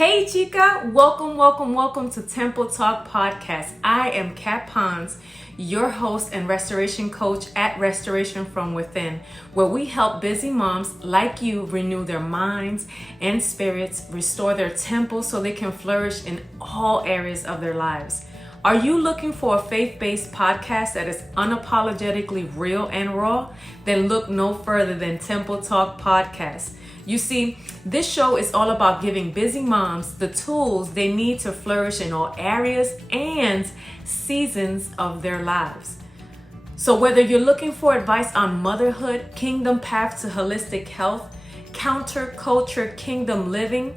Hey chica, welcome to Temple Talk Podcast. I am Kat Pons, your host and restoration coach at Restoration From Within, where we help busy moms like you renew their minds and spirits, restore their temple so they can flourish in all areas of their lives. Are you looking for a faith-based podcast that is unapologetically real and raw? Then look no further than Temple Talk Podcast. You see, this show is all about giving busy moms the tools they need to flourish in all areas and seasons of their lives. So whether you're looking for advice on motherhood, kingdom path to holistic health, counterculture kingdom living,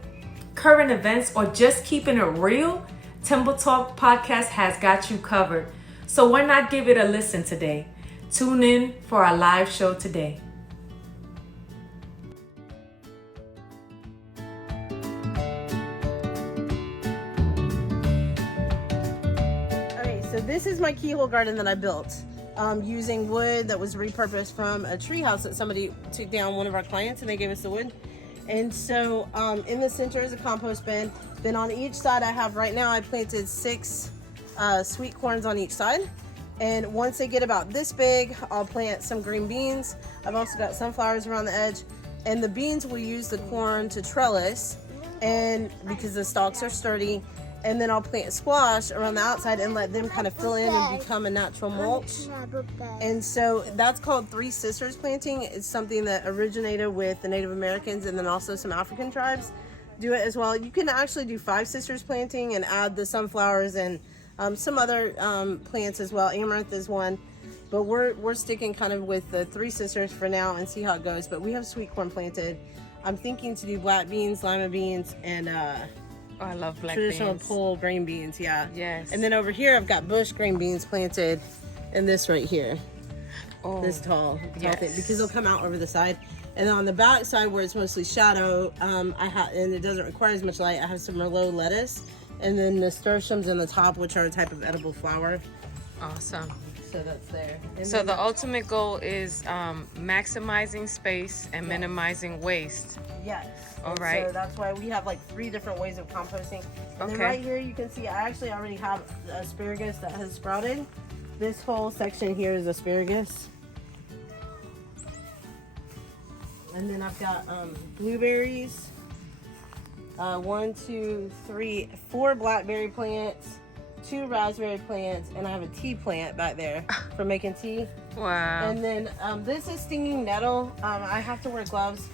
current events, or just keeping it real, Temple Talk Podcast has got you covered. So why not give it a listen today? Tune in for our live show today. So this is my keyhole garden that I built using wood that was repurposed from a tree house that somebody took down, one of our clients, and they gave us the wood. And so in the center is a compost bin. Then on each side I planted 6 sweet corns on each side. And once they get about this big, I'll plant some green beans. I've also got sunflowers around the edge. And the beans will use the corn to trellis, and because the stalks are sturdy. And then I'll plant squash around the outside and let them kind of fill in and become a natural mulch. And so that's called Three Sisters planting. It's something that originated with the Native Americans, and then also some African tribes do it as well. You can actually do 5 sisters planting and add the sunflowers and some other plants as well. Amaranth is one. But we're sticking kind of with the 3 sisters for now and see how it goes. But we have sweet corn planted. I'm thinking to do black beans, lima beans, and I love black traditional beans. pole green beans, yeah. Yes. And then over here, I've got bush green beans planted in this right here. Oh, this tall yes. thing, because they'll come out over the side. And then on the back side where it's mostly shadow, and it doesn't require as much light, I have some Merlot lettuce. And then nasturtiums in the top, which are a type of edible flower. Awesome. So that's there. And So then the ultimate goal is maximizing space and minimizing waste. Yes. All And right. So that's why we have like 3 different ways of composting. And then Okay. right here you can see I actually already have asparagus that has sprouted. This whole section here is asparagus. And then I've got blueberries. 1, 2, 3, 4 blackberry plants, 2 raspberry plants, and I have a tea plant back there for making tea. Wow. And then this is stinging nettle. I have to wear gloves,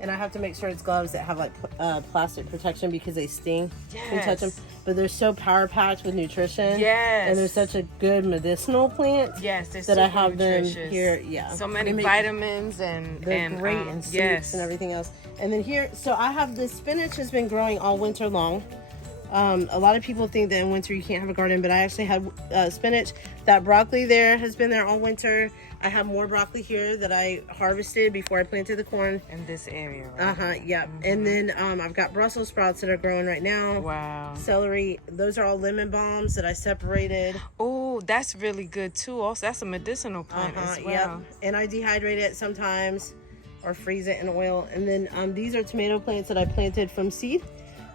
and I have to make sure it's gloves that have like plastic protection because they sting when you touch them. But they're so power packed with nutrition. Yes. And they're such a good medicinal plant. Yes, they're that I super have nutritious. them here. Yeah. So many They make- vitamins and They're great in soups yes. and everything else. And then here, so I have this spinach has been growing all winter long. A lot of people think that in winter you can't have a garden, but I actually have spinach. That broccoli there has been there all winter. I have more broccoli here that I harvested before I planted the corn. In this area, right? Yeah. And then I've got Brussels sprouts that are growing right now. Wow. Celery. Those are all lemon balms that I separated. Oh, that's really good too. Also, that's a medicinal plant as well. Yeah. And I dehydrate it sometimes or freeze it in oil. And then these are tomato plants that I planted from seed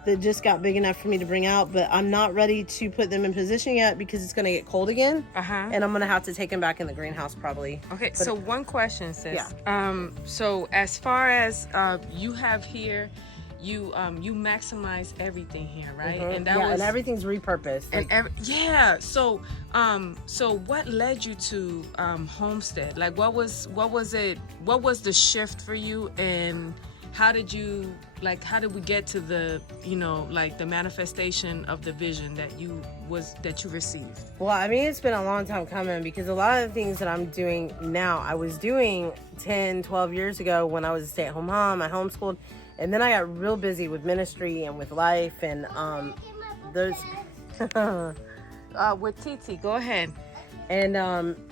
that just got big enough for me to bring out, but I'm not ready to put them in position yet because it's going to get cold again. And I'm going to have to take them back in the greenhouse probably. Okay, so one question, sis. Yeah. So as far as you have here, you maximize everything here, right? And and everything's repurposed. So what led you to homestead? Like what was the shift for you, and how did we get to the the manifestation of the vision that you received? Well, I mean, it's been a long time coming because a lot of the things that I'm doing now, I was doing 10, 12 years ago when I was a stay-at-home mom. I homeschooled, and then I got real busy with ministry and with life, and there's with Titi, go ahead. And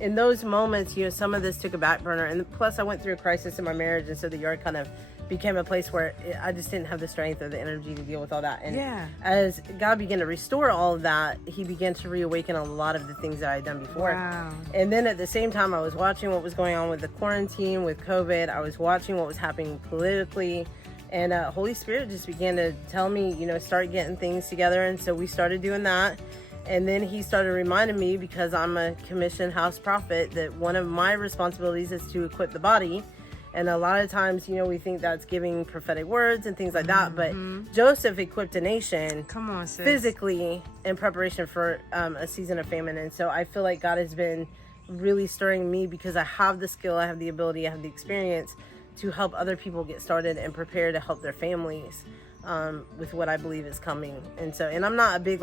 in those moments, some of this took a back burner, and plus I went through a crisis in my marriage, and so the yard kind of became a place where I just didn't have the strength or the energy to deal with all that. And as God began to restore all of that, he began to reawaken a lot of the things that I had done before. Wow. And then at the same time, I was watching what was going on with the quarantine, with COVID. I was watching what was happening politically. And Holy Spirit just began to tell me, start getting things together. And so we started doing that. And then he started reminding me, because I'm a commissioned house prophet, that one of my responsibilities is to equip the body. And a lot of times, we think that's giving prophetic words and things like that. But Joseph equipped a nation physically in preparation for a season of famine. And so I feel like God has been really stirring me, because I have the skill, I have the ability, I have the experience to help other people get started and prepare to help their families with what I believe is coming. And I'm not a big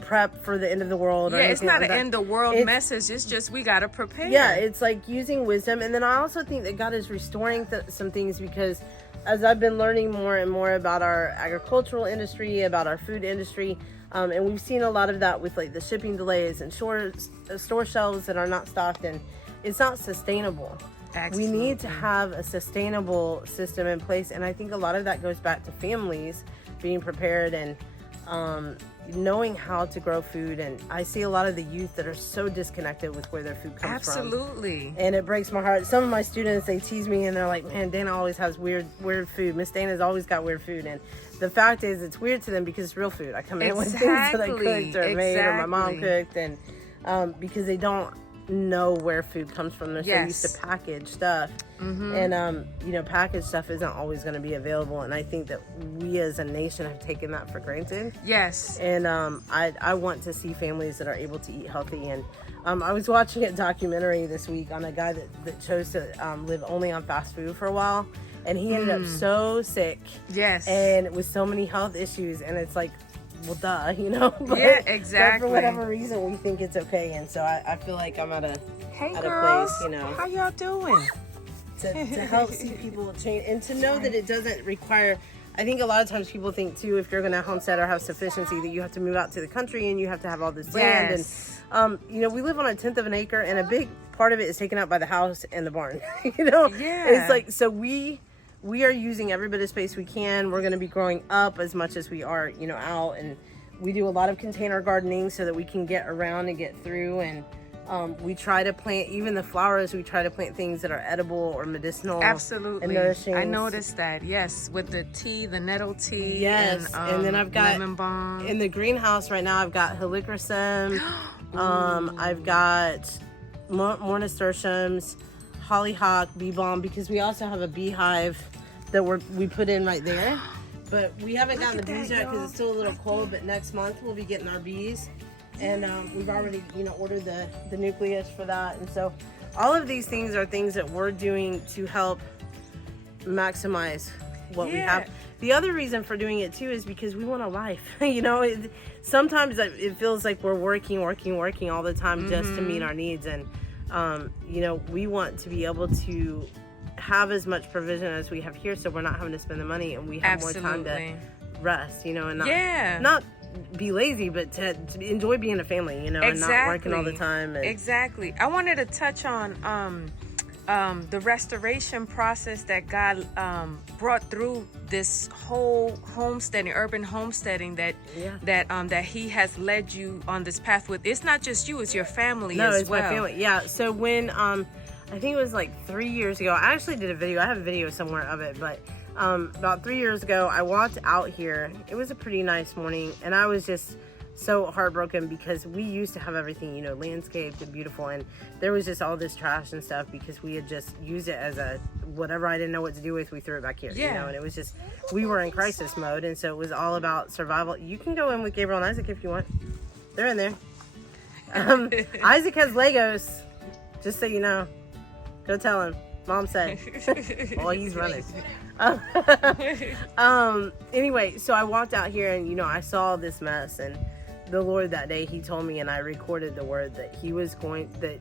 prep for the end of the world. Yeah, it's not an end of the world message. It's just we got to prepare. Yeah, it's like using wisdom. And then I also think that God is restoring some things, because as I've been learning more and more about our agricultural industry, about our food industry, and we've seen a lot of that with the shipping delays and store shelves that are not stocked, and it's not sustainable. Absolutely. We need to have a sustainable system in place. And I think a lot of that goes back to families being prepared and knowing how to grow food. And I see a lot of the youth that are so disconnected with where their food comes from. Absolutely. And it breaks my heart. Some of my students, they tease me and they're like, man, Dayna always has weird food. Miss Dayna's always got weird food. And the fact is, it's weird to them because it's real food. I come in with things that I cooked or made or my mom cooked. And because they don't know where food comes from. They're so used to packaged stuff. And packaged stuff isn't always going to be available, and I think that we as a nation have taken that for granted. Yes. And I want to see families that are able to eat healthy. And I was watching a documentary this week on a guy that chose to live only on fast food for a while, and he ended up so sick, and with so many health issues. And it's like, well, duh, but, yeah, exactly. But for whatever reason, we think it's okay. And so I feel like I'm at a girls, place, how y'all doing? To help see people change, and to know that it doesn't require. I think a lot of times people think too, if you're going to homestead or have sufficiency, that you have to move out to the country and you have to have all this land. And we live on 1/10 of an acre, and a big part of it is taken up by the house and the barn. It's like, so we are using every bit of space we can. We're going to be growing up as much as we are, out, and we do a lot of container gardening so that we can get around and get through. And we try to plant, even the flowers, we try to plant things that are edible or medicinal. Absolutely. And nourishing. I noticed that, yes, with the tea, the nettle tea. Yes, and then I've got, lemon balm. In the greenhouse right now, I've got helichrysum, I've got more nasturtiums, hollyhock, bee balm, because we also have a beehive that we put in right there. But we haven't gotten the bees yet because it's still a little cold, but next month we'll be getting our bees. And we've already, ordered the nucleus for that. And so all of these things are things that we're doing to help maximize what we have. The other reason for doing it too is because we want a life. Sometimes it feels like we're working all the time just to meet our needs. And, we want to be able to have as much provision as we have here, so we're not having to spend the money, and we have more time to rest, and not be lazy, but to enjoy being a family, and not working all the time. Exactly. I wanted to touch on the restoration process that God brought through this whole homesteading, urban homesteading that He has led you on this path with. It's not just you; it's your family as well. No, it's my family. Yeah. So when I think it was like 3 years ago, I actually did a video. I have a video somewhere of it, but about 3 years ago, I walked out here. It was a pretty nice morning, and I was just so heartbroken because we used to have everything, landscaped and beautiful, and there was just all this trash and stuff because we had just used it as a whatever I didn't know what to do with, we threw it back here, and it was just, we were in crisis mode, and so it was all about survival. You can go in with Gabriel and Isaac if you want. They're in there. Isaac has Legos, just so you know. Go tell him. Mom said. Well, he's running. Anyway, so I walked out here and, I saw this mess, and the Lord that day, He told me, and I recorded the word that He was that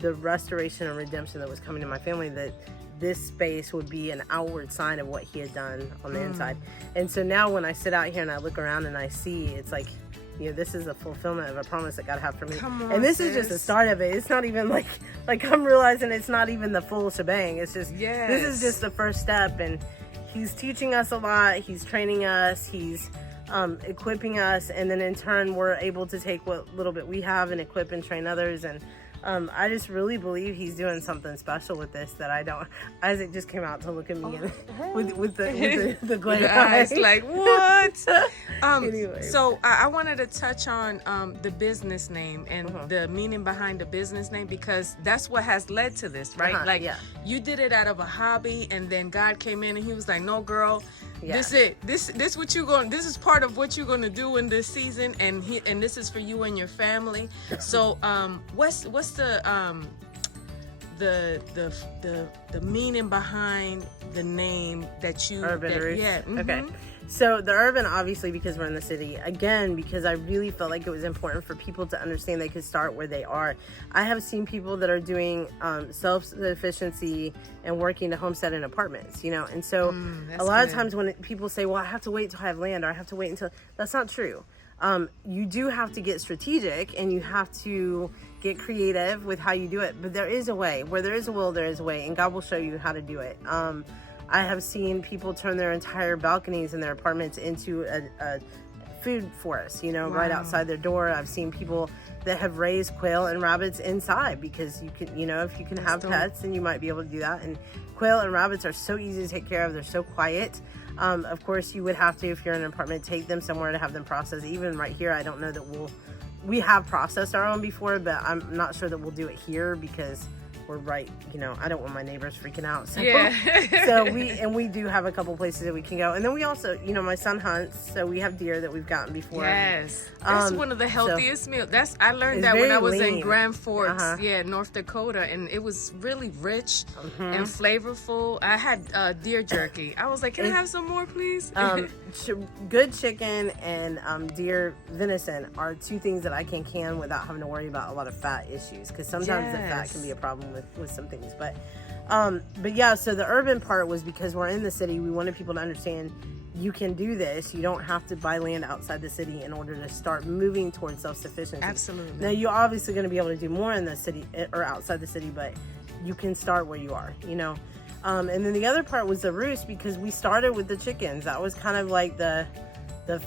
the restoration and redemption that was coming to my family, that this space would be an outward sign of what He had done on the inside. And so now when I sit out here and I look around and I see, it's like, this is a fulfillment of a promise that God had for me. And this is just the start of it. It's not even like I'm realizing it's not even the full shebang. It's just, this is just the first step. And He's teaching us a lot. He's training us. He's equipping us. And then in turn, we're able to take what little bit we have and equip and train others. And I just really believe he's doing something special with this that I don't. Isaac just came out to look at me with the glare eyes, like what? Anyway. So I wanted to touch on the business name and the meaning behind the business name, because that's what has led to this, right? You did it out of a hobby, and then God came in and he was like, no, girl, this what you going, this is part of what you're going to do in this season, and this is for you and your family. So what's the meaning behind the name that you Urban Roots? Yeah. Okay. So the urban, obviously, because we're in the city, again, because I really felt like it was important for people to understand they could start where they are. I have seen people that are doing self-sufficiency and working to homestead in apartments, and so a lot of times when people say, well, I have to wait till I have land, or I have to wait until, that's not true. You do have to get strategic, and you have to get creative with how you do it, but there is a way. Where there is a will, there is a way, and God will show you how to do it. I have seen people turn their entire balconies in their apartments into a food forest, right outside their door. I've seen people that have raised quail and rabbits inside, because you can, if you can have pets, then you might be able to do that. And quail and rabbits are so easy to take care of. They're so quiet. Of course, you would have to, if you're in an apartment, take them somewhere to have them processed. Even right here, I don't know that we have processed our own before, but I'm not sure that we'll do it here, because we're right, I don't want my neighbors freaking out. So, so we do have a couple places that we can go. And then we also, my son hunts, so we have deer that we've gotten before. Yes. That's one of the healthiest meals. I learned that when I was in Grand Forks, North Dakota, and it was really rich and flavorful. I had deer jerky. I was like, can I have some more, please? Good chicken and deer venison are two things that I can without having to worry about a lot of fat issues, because sometimes the fat can be a problem with some things. But yeah, so the urban part was because we're in the city. We wanted people to understand you can do this. You don't have to buy land outside the city in order to start moving towards self-sufficiency. Absolutely. Now, you're obviously going to be able to do more in the city or outside the city, but you can start where you are, and then the other part was the roost, because we started with the chickens. That was kind of like the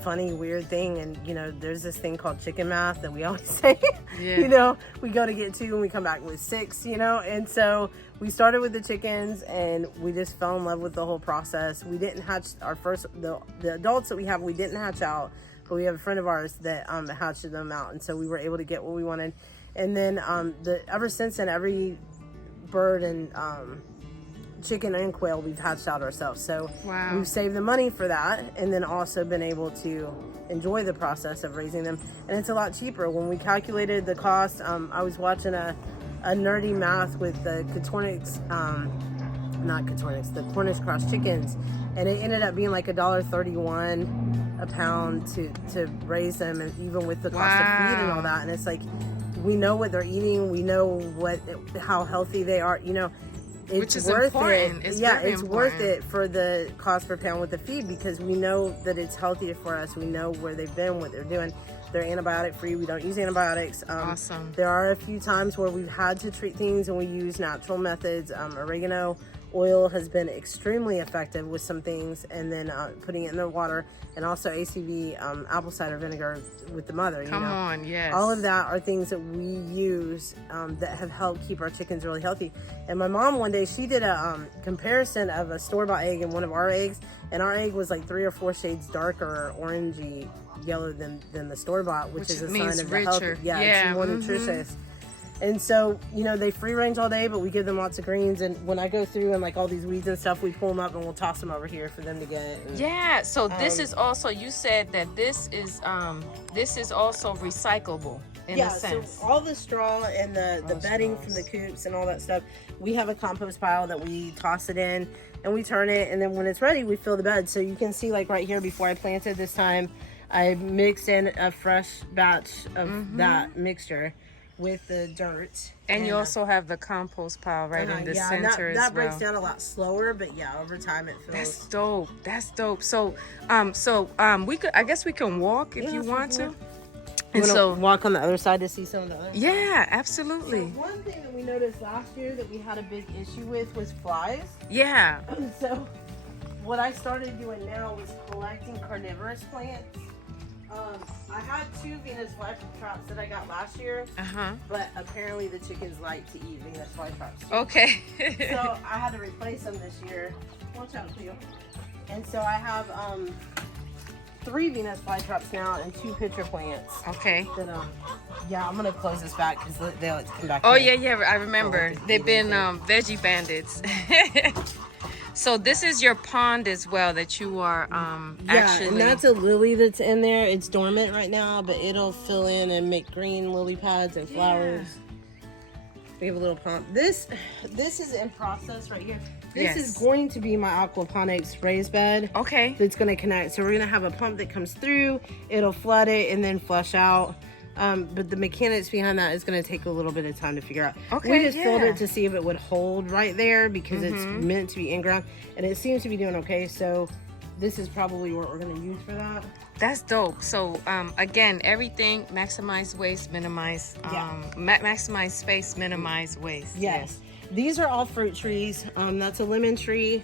funny, weird thing. And, there's this thing called chicken math that we always say, we go to get 2 and we come back with 6, and so we started with the chickens, and we just fell in love with the whole process. We didn't hatch our first, the adults that we have, we didn't hatch out, but we have a friend of ours that hatched them out, and so we were able to get what we wanted. And then ever since then, every bird and chicken and quail we've hatched out ourselves. So we've saved the money for that, and then also been able to enjoy the process of raising them. And it's a lot cheaper. When we calculated the cost, I was watching a nerdy math with the the Cornish cross chickens, and it ended up being like $1.31 a pound to raise them, and even with the cost of feed and all that. And it's like, we know what they're eating, we know how healthy they are, which is worth important. It's worth it for the cost per pound with the feed, because we know that it's healthier for us. We know where they've been, what they're doing. They're antibiotic free. We don't use antibiotics. Awesome. There are a few times where we've had to treat things and we use natural methods. Oregano oil has been extremely effective with some things, and then putting it in the water, and also ACV apple cider vinegar with the mother. Come on, yes. All of that are things that we use that have helped keep our chickens really healthy. And my mom one day, she did a comparison of a store-bought egg and one of our eggs, and our egg was like 3 or 4 shades darker, orangey yellow than the store-bought, which is a sign of the healthy. It's more nutritious. And so, they free range all day, but we give them lots of greens. And when I go through and like all these weeds and stuff, we pull them up and we'll toss them over here for them to get. And, so this is also, you said that this is also recyclable in a sense. So all the straw and the bedding from the coops and all that stuff, we have a compost pile that we toss it in and we turn it. And then when it's ready, we fill the bed. So you can see, like right here, before I planted this time, I mixed in a fresh batch of that mixture with the dirt. And you also have the compost pile in the center that breaks down a lot slower, but over time it fills. That's dope. So we could, I guess we can walk if you want to. And so walk on the other side to see some of the other stuff? Absolutely. So one thing that we noticed last year that we had a big issue with was flies. Yeah. So what I started doing now was collecting carnivorous plants I had 2 Venus flytraps that I got last year, but apparently the chickens like to eat Venus flytraps too. Okay. So I had to replace them this year. Watch out, Cleo. And so I have 3 Venus flytraps now and 2 pitcher plants. Okay. That, yeah, I'm gonna close this back because they like to come back. Oh in. yeah, I remember. They've been veggie bandits. So this is your pond as well that you are actually. And that's a lily that's in there. It's dormant right now, but it'll fill in and make green lily pads and flowers. We have a little pond. This is in process right here. This is going to be my aquaponics raised bed. Okay. That's going to connect. So we're going to have a pump that comes through. It'll flood it and then flush out. But the mechanics behind that is going to take a little bit of time to figure out. Okay, we just filled it to see if it would hold right there because it's meant to be in ground. And it seems to be doing okay. So this is probably what we're going to use for that. That's dope. So again, everything maximize waste, minimize maximize space, minimize waste. Yes. These are all fruit trees. That's a lemon tree.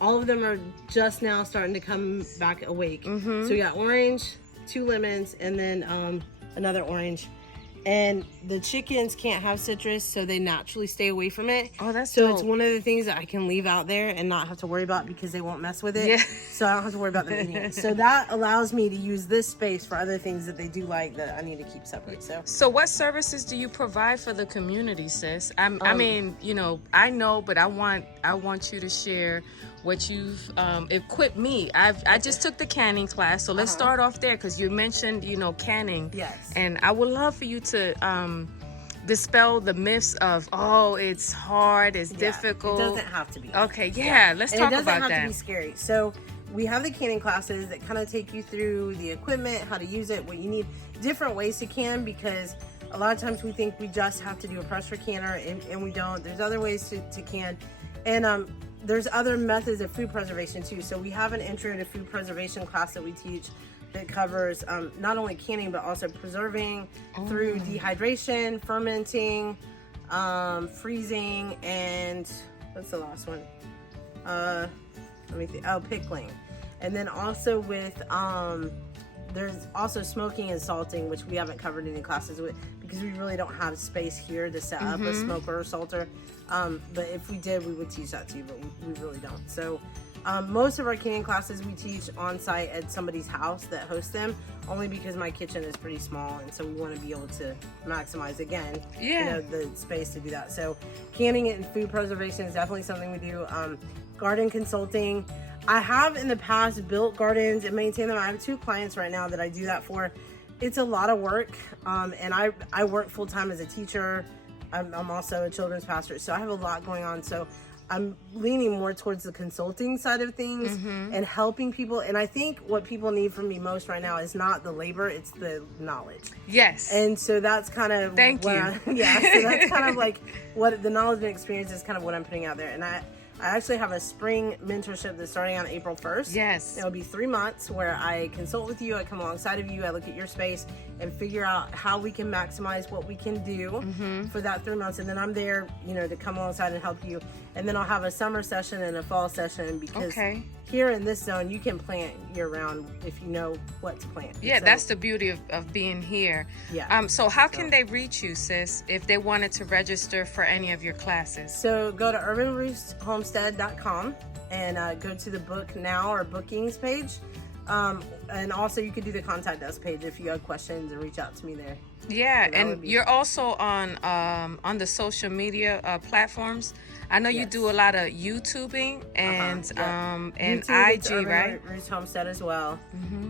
All of them are just now starting to come back awake. So we got orange, 2 lemons, and then another orange. And the chickens can't have citrus, so they naturally stay away from it. Oh, that's so dope. It's one of the things that I can leave out there and not have to worry about because they won't mess with it. Yeah. So I don't have to worry about them eating it. So that allows me to use this space for other things that they do like that I need to keep separate. So what services do you provide for the community, sis? I mean, you know, I know, but I want you to share what you've equipped me. I just took the canning class, so let's start off there because you mentioned, you know, canning. Yes. And I would love for you to dispel the myths of, oh, it's hard, it's difficult. It doesn't have to be. Okay, let's and talk about that. It doesn't have to be scary. So we have the canning classes that kind of take you through the equipment, how to use it, what you need, different ways to can, because a lot of times we think we just have to do a pressure canner and we don't. There's other ways to can. And there's other methods of food preservation too. So we have an intro to food preservation class that we teach that covers not only canning but also preserving through dehydration, fermenting, freezing, and what's the last one? Let me think. Oh, pickling. And then also with there's also smoking and salting, which we haven't covered any classes with because we really don't have space here to set up a smoker or salter. But if we did, we would teach that too, but we really don't. So most of our canning classes we teach on site at somebody's house that hosts them, only because my kitchen is pretty small, and so we want to be able to maximize you know, the space to do that. So canning it and food preservation is definitely something we do. Garden consulting. I have in the past built gardens and maintained them. I have 2 clients right now that I do that for. It's a lot of work, and I work full-time as a teacher. I'm also a children's pastor, so I have a lot going on. So I'm leaning more towards the consulting side of things and helping people. And I think what people need from me most right now is not the labor, it's the knowledge. Yes. And so that's kind of so that's kind of like what the knowledge and experience is kind of what I'm putting out there. And I actually have a spring mentorship that's starting on April 1st. Yes. It'll be 3 months where I consult with you, I come alongside of you, I look at your space and figure out how we can maximize what we can do for that 3 months. And then I'm there, you know, to come alongside and help you. And then I'll have a summer session and a fall session because here in this zone, you can plant year round if you know what to plant. Yeah, so, that's the beauty of being here. Yeah. So how can they reach you, sis, if they wanted to register for any of your classes? So go to urbanhomestead.com and go to the book now or bookings page. And also you could do the contact us page if you have questions and reach out to me there. Yeah, and you're also on the social media platforms. I know you do a lot of YouTubing and and YouTube, IG, right? Urban Homestead as well,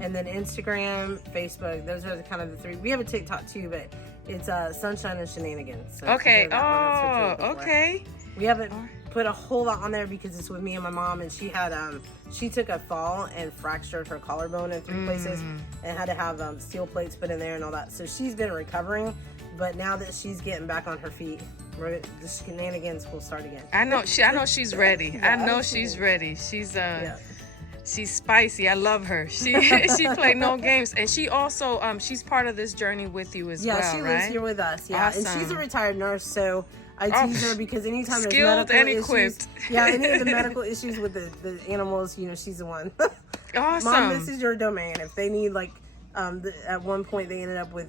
and then Instagram, Facebook. Those are kind of the 3. We have a TikTok too, but it's Sunshine and Shenanigans. So Okay. Oh, okay. We haven't put a whole lot on there because it's with me and my mom, and she had she took a fall and fractured her collarbone in 3 places and had to have steel plates put in there and all that. So she's been recovering, but now that she's getting back on her feet, the shenanigans will start again. I know she's ready. I know she's ready. She's she's spicy. I love her. She played no games, and she also she's part of this journey with you as well. Yeah, she lives here with us. Yeah, Awesome. And she's a retired nurse, so I tease her because anytime there's skilled medical and issues, equipped. any of the medical issues with the animals, you know, she's the one. Awesome. Mom, this is your domain. If they need like At one point they ended up with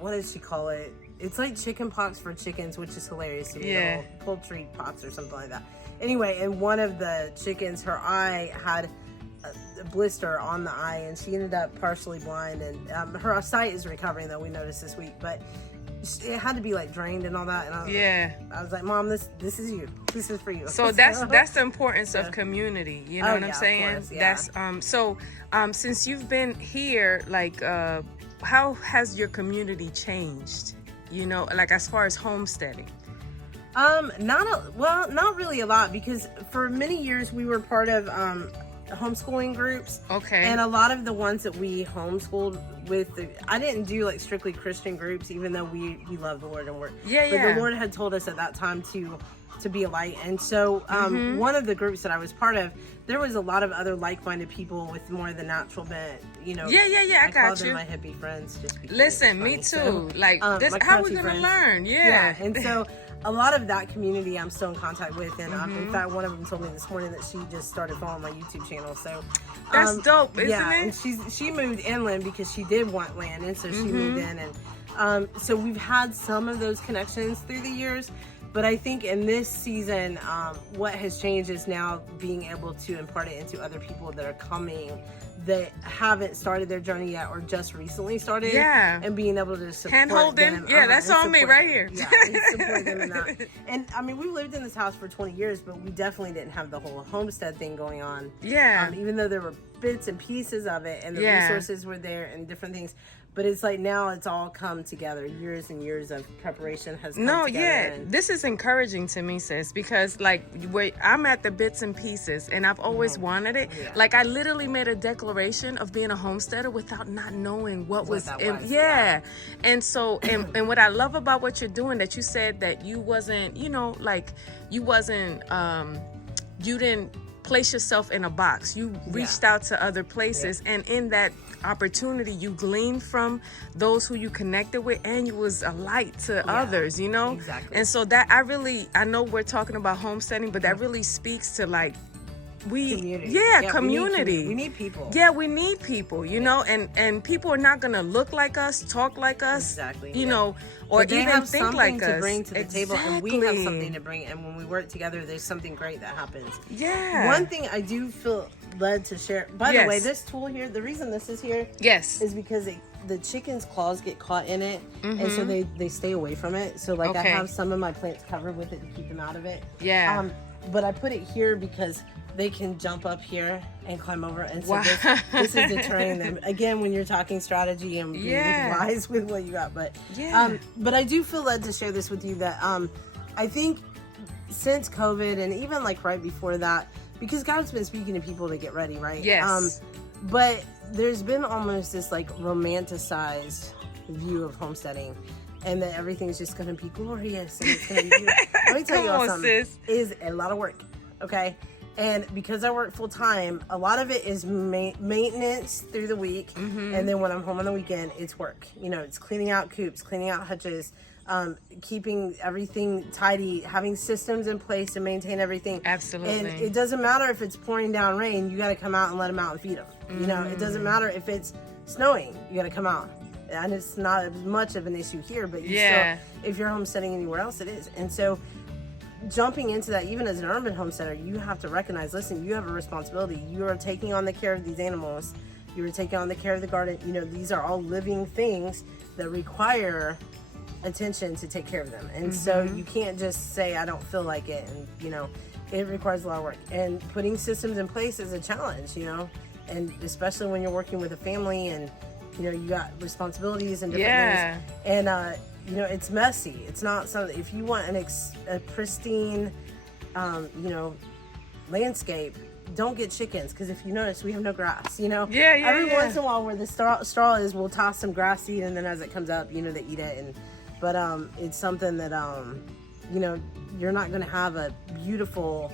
what did she call it? It's like chicken pox for chickens, which is hilarious to me. Yeah. Poultry pox or something like that. Anyway, and one of the chickens, her eye had a blister on the eye, and she ended up partially blind. And her sight is recovering, though, we noticed this week. But it had to be like drained and all that. And I was like, Mom, this is you. This is for you. So that's the importance of community. You know what I'm saying? Of course, yeah. That's since you've been here, like, how has your community changed? You know, like as far as homesteading. Not really a lot, because for many years we were part of homeschooling groups. Okay. And a lot of the ones that we homeschooled with, I didn't do like strictly Christian groups, even though we love the Lord and we're. Yeah. But the Lord had told us at that time to be a light. And so one of the groups that I was part of, there was a lot of other like-minded people with more of the natural bent, you know. Yeah, I got call them you. my hippie friends. Just because Listen, it's me funny. too. So, like, this, how we gonna friends. learn? Yeah. And so a lot of that community I'm still in contact with, and in fact, one of them told me this morning that she just started following my YouTube channel. So that's dope, isn't yeah, it? and she moved inland because she did want land, and so she moved in, and so we've had some of those connections through the years. But I think in this season, what has changed is now being able to impart it into other people that are coming that haven't started their journey yet or just recently started. Yeah. And being able to support Hand-hold them. them. Yeah, that's on me right here. Yeah, and support them in that. And I mean, we lived in this house for 20 years, but we definitely didn't have the whole homestead thing going on. Yeah. Even though there were bits and pieces of it and the resources were there and different things. But it's like now it's all come together. Years and years of preparation has come together. This is encouraging to me, sis, because like I'm at the bits and pieces, and I've always wanted it. Yeah. Like I literally made a declaration of being a homesteader without not knowing what was. Yeah. And so, and what I love about what you're doing, that you said that you wasn't, you know, like you wasn't, you didn't place yourself in a box. You reached out to other places, and in that opportunity you gleaned from those who you connected with, and you was a light to others, you know. Exactly. And so that I know we're talking about homesteading, but that really speaks to like community. Community. We need people. Yeah, we need people, you know, and people are not gonna look like us, talk like us, you know, or but they even have think something like to us. bring to the table, and we have something to bring, and when we work together, there's something great that happens. Yeah. One thing I do feel led to share, by the way, this tool here, the reason this is here is because the chicken's claws get caught in it, and so they stay away from it. So like I have some of my plants covered with it to keep them out of it. Yeah. But I put it here because they can jump up here and climb over, and so this is deterring them. Again, when you're talking strategy and being wise with what you got, but I do feel led to share this with you that I think since COVID and even like right before that, because God's been speaking to people to get ready, right? Yes. But there's been almost this like romanticized view of homesteading, and that everything's just going to be glorious and it's going to be beautiful. Let me tell you all something. Sis. Is a lot of work, okay? And because I work full time, a lot of it is maintenance through the week, and then when I'm home on the weekend, it's work. You know, it's cleaning out coops, cleaning out hutches, keeping everything tidy, having systems in place to maintain everything. Absolutely. And it doesn't matter if it's pouring down rain, you got to come out and let them out and feed them. You know, it doesn't matter if it's snowing, you got to come out. And it's not as much of an issue here, but you still, if you're homesteading anywhere else, it is. And so jumping into that, even as an urban homesteader, you have to recognize, listen, you have a responsibility. You are taking on the care of these animals. You are taking on the care of the garden. You know, these are all living things that require attention to take care of them. And so you can't just say, I don't feel like it. And, you know, it requires a lot of work. And putting systems in place is a challenge, you know, and especially when you're working with a family and, you know, you got responsibilities and different things. And, you know, it's messy. It's not something, if you want a pristine, you know, landscape, don't get chickens, because if you notice, we have no grass, you know? Every once in a while where the straw is, we'll toss some grass seed, and then as it comes up, you know, they eat it. But it's something that, you know, you're not going to have a beautiful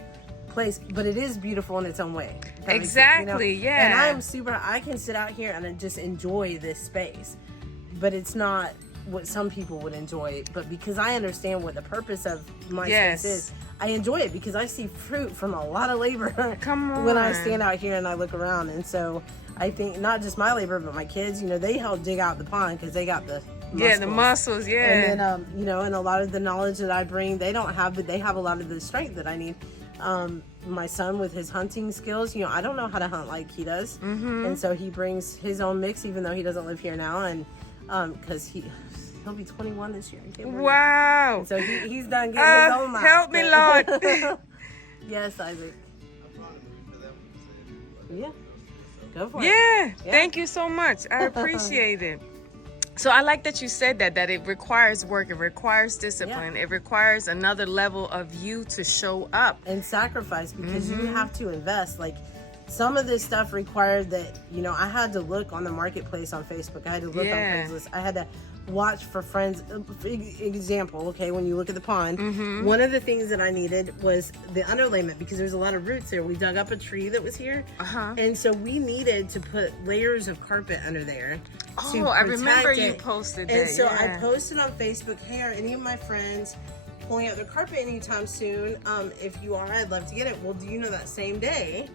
place, but it is beautiful in its own way. Exactly, you know? And I can sit out here and just enjoy this space, but it's not what some people would enjoy. But because I understand what the purpose of my space is, I enjoy it because I see fruit from a lot of labor when I stand out here and I look around. And so I think not just my labor, but my kids, they help dig out the pond because they got the muscles. Yeah, the muscles, yeah. And then, and a lot of the knowledge that I bring, they don't have, but they have a lot of the strength that I need. My son with his hunting skills, I don't know how to hunt like he does. And so he brings his own mix, even though he doesn't live here now. And because he'll be 21 this year. Wow. And so he's done getting his own life. Help me, Lord. Yes, Isaac. Yeah. Go for it. Yeah. Thank you so much. I appreciate it. So I like that you said that it requires work, it requires discipline, it requires another level of you to show up. And sacrifice, because you have to invest. Like, some of this stuff required that, I had to look on the marketplace on Facebook. I had to look on Craigslist. I had to watch for friends. Example, okay, when you look at the pond, one of the things that I needed was the underlayment, because there's a lot of roots there. We dug up a tree that was here, and so we needed to put layers of carpet under there. Oh, I remember you posted that. And so I posted on Facebook, hey, are any of my friends pulling out their carpet anytime soon? If you are, I'd love to get it. Well, do you know that same day,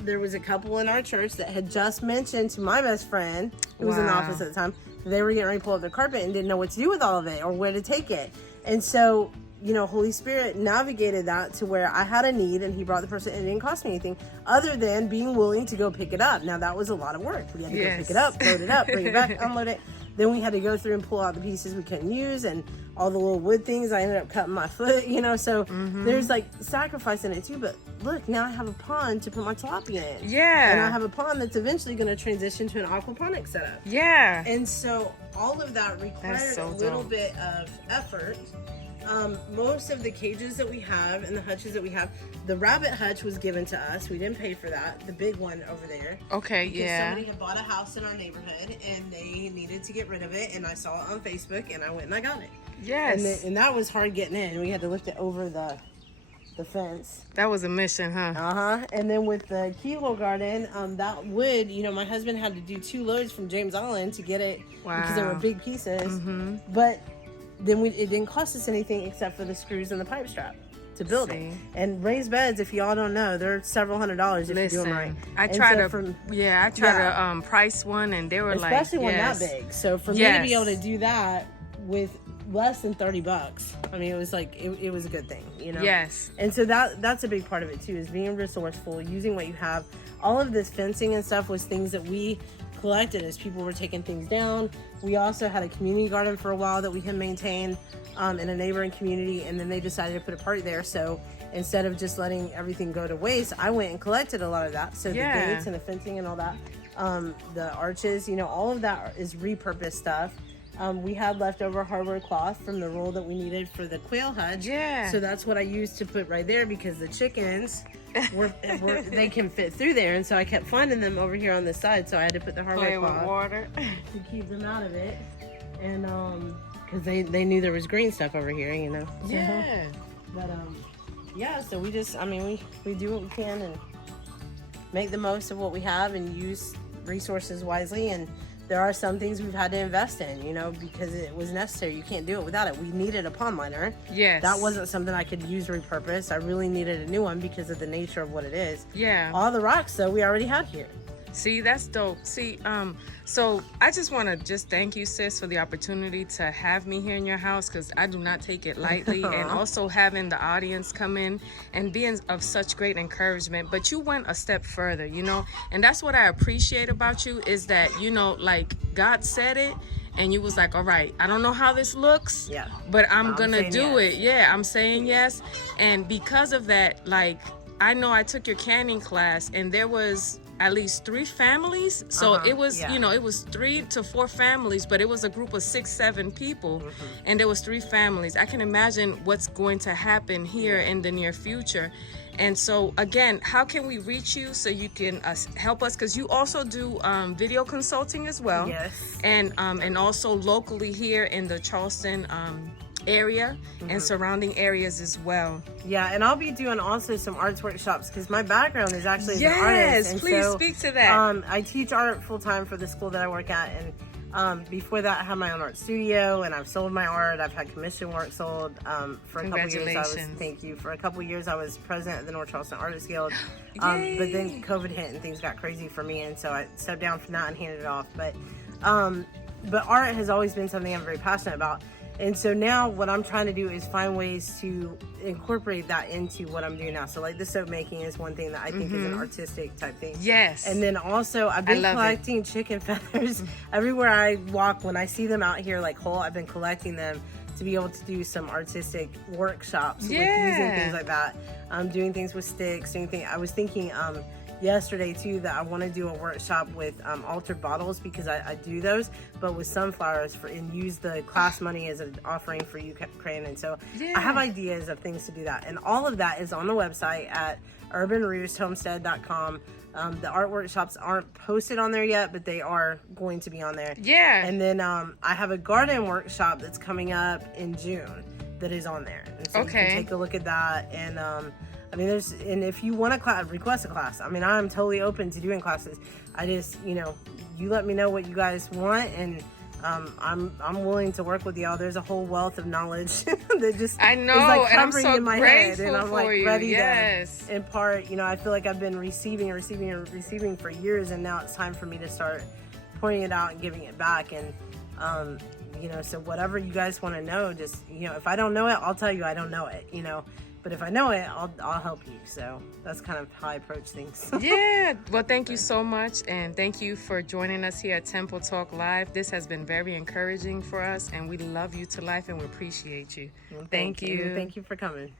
there was a couple in our church that had just mentioned to my best friend, who was in the office at the time, they were getting ready to pull up their carpet and didn't know what to do with all of it or where to take it. And so, Holy Spirit navigated that to where I had a need, and he brought the person, and it didn't cost me anything other than being willing to go pick it up. Now, that was a lot of work. We had to go pick it up, load it up, bring it back, unload it. Then we had to go through and pull out the pieces we couldn't use, and all the little wood things. I ended up cutting my foot, so there's like sacrifice in it too. But look, now I have a pond to put my tilapia in. Yeah. And I have a pond that's eventually going to transition to an aquaponics setup. Yeah. And so all of that required a little bit of effort. Most of the cages that we have and the hutches that we have, the rabbit hutch was given to us. We didn't pay for that. The big one over there. Okay, because yeah. Somebody had bought a house in our neighborhood and they needed to get rid of it, and I saw it on Facebook and I went and I got it. Yes. And that was hard getting in. We had to lift it over the fence. That was a mission, huh? And then with the keyhole garden, that wood, my husband had to do 2 loads from James Island to get it because they were big pieces. But then it didn't cost us anything except for the screws and the pipe strap to build it. And raised beds, if y'all don't know, they're several $100s if you do them right. I tried to price one, and they were especially one that big. So for me to be able to do that with less than $30, I mean, it was like it was a good thing, Yes. And so that's a big part of it too, is being resourceful, using what you have. All of this fencing and stuff was things that we collected as people were taking things down. We also had a community garden for a while that we had maintained in a neighboring community, and then they decided to put a party there. So instead of just letting everything go to waste, I went and collected a lot of that. So the gates and the fencing and all that, the arches, all of that is repurposed stuff. We had leftover hardwood cloth from the roll that we needed for the quail hutch. Yeah. So that's what I used to put right there, because the chickens they can fit through there, and so I kept finding them over here on this side. So I had to put the hardwood cloth with water to keep them out of it, and because they knew there was green stuff over here, Yeah. But so we just, we do what we can and make the most of what we have and use resources wisely. And there are some things we've had to invest in, because it was necessary. You can't do it without it. We needed a pond liner. Yes. That wasn't something I could use repurpose. I really needed a new one because of the nature of what it is. Yeah. All the rocks, though, we already had here. See, that's dope. See, so I just want to thank you, sis, for the opportunity to have me here in your house, because I do not take it lightly. And also having the audience come in and being of such great encouragement. But you went a step further, and that's what I appreciate about you, is that, like God said it, and you was like, all right, I don't know how this looks, but I'm gonna do it. Yeah, I'm saying yes. And because of that, like, I know I took your canning class, and there was at least 3 families. So it was, it was 3 to 4 families, but it was a group of 6-7 people, and there was 3 families. I can imagine what's going to happen here in the near future. And so again, how can we reach you so you can help us? Because you also do video consulting as well. Yes. And also locally here in the Charleston area and surrounding areas as well. Yeah, and I'll be doing also some arts workshops, because my background is actually as an artist. Yes, please speak to that. I teach art full-time for the school that I work at, Before that, I had my own art studio, and I've sold my art. I've had commission work sold. For a couple years, thank you. For a couple years, I was president of the North Charleston Artists Guild. But then COVID hit and things got crazy for me, and so I stepped down from that and handed it off. But art has always been something I'm very passionate about. And so now what I'm trying to do is find ways to incorporate that into what I'm doing now. So like the soap making is one thing that I think is an artistic type thing. Yes. And then also I've been collecting chicken feathers everywhere I walk. When I see them out here like whole, I've been collecting them to be able to do some artistic workshops with using things like that. Doing things with sticks, I was thinking yesterday too that I want to do a workshop with altered bottles, because I do those, but with sunflowers and use the class money as an offering for Ukraine. And so I have ideas of things to do that, and all of that is on the website at urbanhomestead.com. The art workshops aren't posted on there yet, but they are going to be on there. And then I have a garden workshop that's coming up in June that is on there, and so you can take a look at that. And I mean, and if you want to request a class, I mean, I'm totally open to doing classes. I just, you let me know what you guys want, and I'm willing to work with y'all. There's a whole wealth of knowledge that just I know, is like and I'm hovering so in my head, grateful and I'm like for you. ready to impart. I feel like I've been receiving for years, and now it's time for me to start pouring it out and giving it back. And so whatever you guys want to know, just if I don't know it, I'll tell you I don't know it. But if I know it, I'll help you. So that's kind of how I approach things. Well, thank you so much. And thank you for joining us here at Temple Talk Live. This has been very encouraging for us, and we love you to life, and we appreciate you. Well, thank you. Thank you for coming.